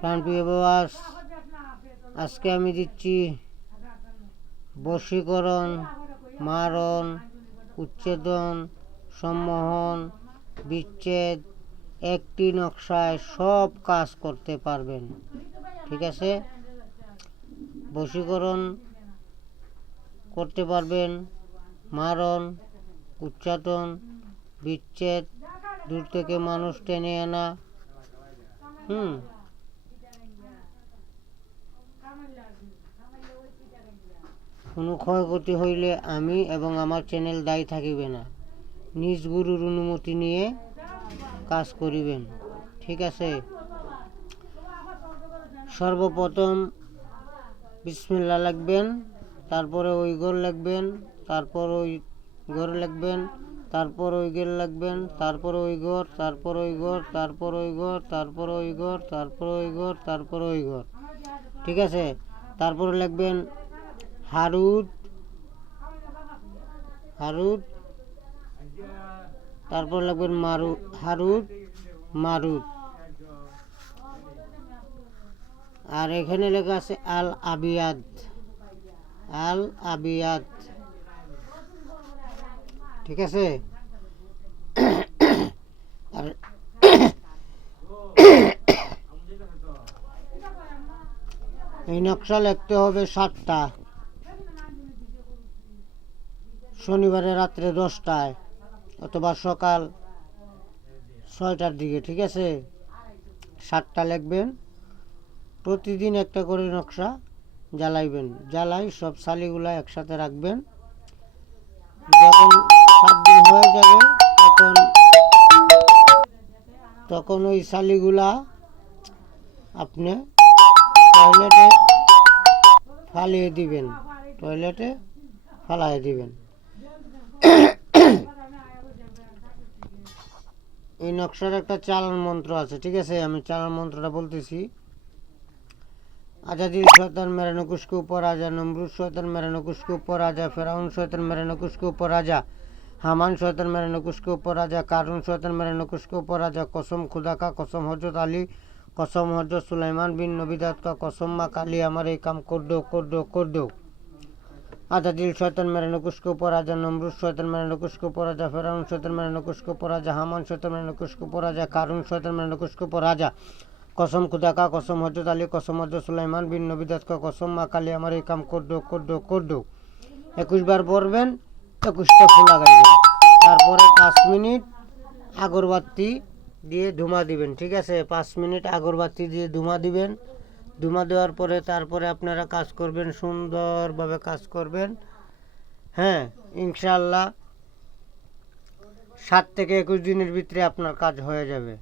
প্রাণপ্রিয় ভিউয়ার্স, আজকে আমি দিচ্ছি বশীকরণ, মারণ, উচ্ছেদন, সম্মোহন, বিচ্ছেদ একটি নকশায় সব কাজ করতে পারবেন। ঠিক আছে, বশীকরণ করতে পারবেন, মারণ, উচ্চাটন, বিচ্ছেদ, দূর থেকে মানুষ টেনে আনা, কোনো ক্ষয়ক্ষতি হইলে আমি এবং আমার চ্যানেল দায়ী থাকিবে না। নিজ গুরুর অনুমতি নিয়ে কাজ করিবেন। ঠিক আছে, সর্বপ্রথম বিসমিল্লাহ লিখবেন, তারপরে ওই ঘর লিখবেন, তারপর ওই ঘর লিখবেন, তারপর ওই ঘর লিখবেন, তারপর ওই ঘর, তারপর ওই ঘর, তারপর ওই ঘর, তারপর ওই ঘর, তারপর ওই ঘর, তারপর ওই ঘর। ঠিক আছে, তারপর লিখবেন হারুদ, হারুদ, তারপর লিখবেন মারুদ, হারুদ, মারুদ। আর এখানে লেখা আছে আল আবিয়াদ, আল আবিয়াদ। ঠিক আছে, আর এই নকশা লিখতে হবে 7টা, শনিবারে রাত্রে 10টায় অথবা সকাল 6টার দিকে। ঠিক আছে, 7টা লিখবেন। প্রতিদিন একটা করে নকশা জ্বালাইবেন, জ্বালাই সব শালিগুলা একসাথে রাখবেন। যখন 7 দিন হয়ে যাবে তখন ওই শালিগুলা আপনি টয়লেটে ফালিয়ে দিবেন, টয়লেটে ফালাই দিবেন। এই নকশার একটা চালান মন্ত্র আছে। ঠিক আছে, আমি চালান মন্ত্রটা বলতেছি। আজাদিল শয়তান মেরে নকুশকে উপর রাজা, নমরুদ শয়তান মেরে নকুশকে উপর রাজা, ফেরাউন শয়তান মেরে নকুশকে উপর রাজা, হামান শয়তান মেরে নকুশকে উপর রাজা, কারুন শয়তান মেরে নকুশকে উপর রাজা, কসম খুদা কা, কসম হজরত আলী, কসম হজরত সুলাইমান বিন নবিদাত কা, কসম মা কালী আমার এই কাম কর দো, কর দো, কর দো। আজাদিল শয়তান মেরে নকুশকে উপর রাজা, নমরুদ শয়তান মেরে নকুশকে উপর রাজা, ফেরাউন শয়তান মেরে নকুশকে উপর রাজা, হামান শয়তান মেরে নকুশকে উপর রাজা, কারুন শয়তান মেরে নকুশকে উপর রাজা, কসম খুদা কা, কসম হজরত আলী, কসম হজরত সুলাইমান বিন নবিদাত কা, কসম মা কালী আমার এই কাম কর দো, কর দো, কর দো। 21 বার পড়বেন, 21টা ফুল লাগাইবেন। তারপরে 5 মিনিট আগরবাতি দিয়ে ধুমা দিবেন। ঠিক আছে, 5 মিনিট আগরবাতি দিয়ে ধুমা দিবেন। ধুমা দেওয়ার পরে তারপরে আপনারা কাজ করবেন, সুন্দরভাবে কাজ করবেন। হ্যাঁ, ইনশাআল্লাহ 7 থেকে 21 দিনের ভিতরে আপনার কাজ হয়ে যাবে।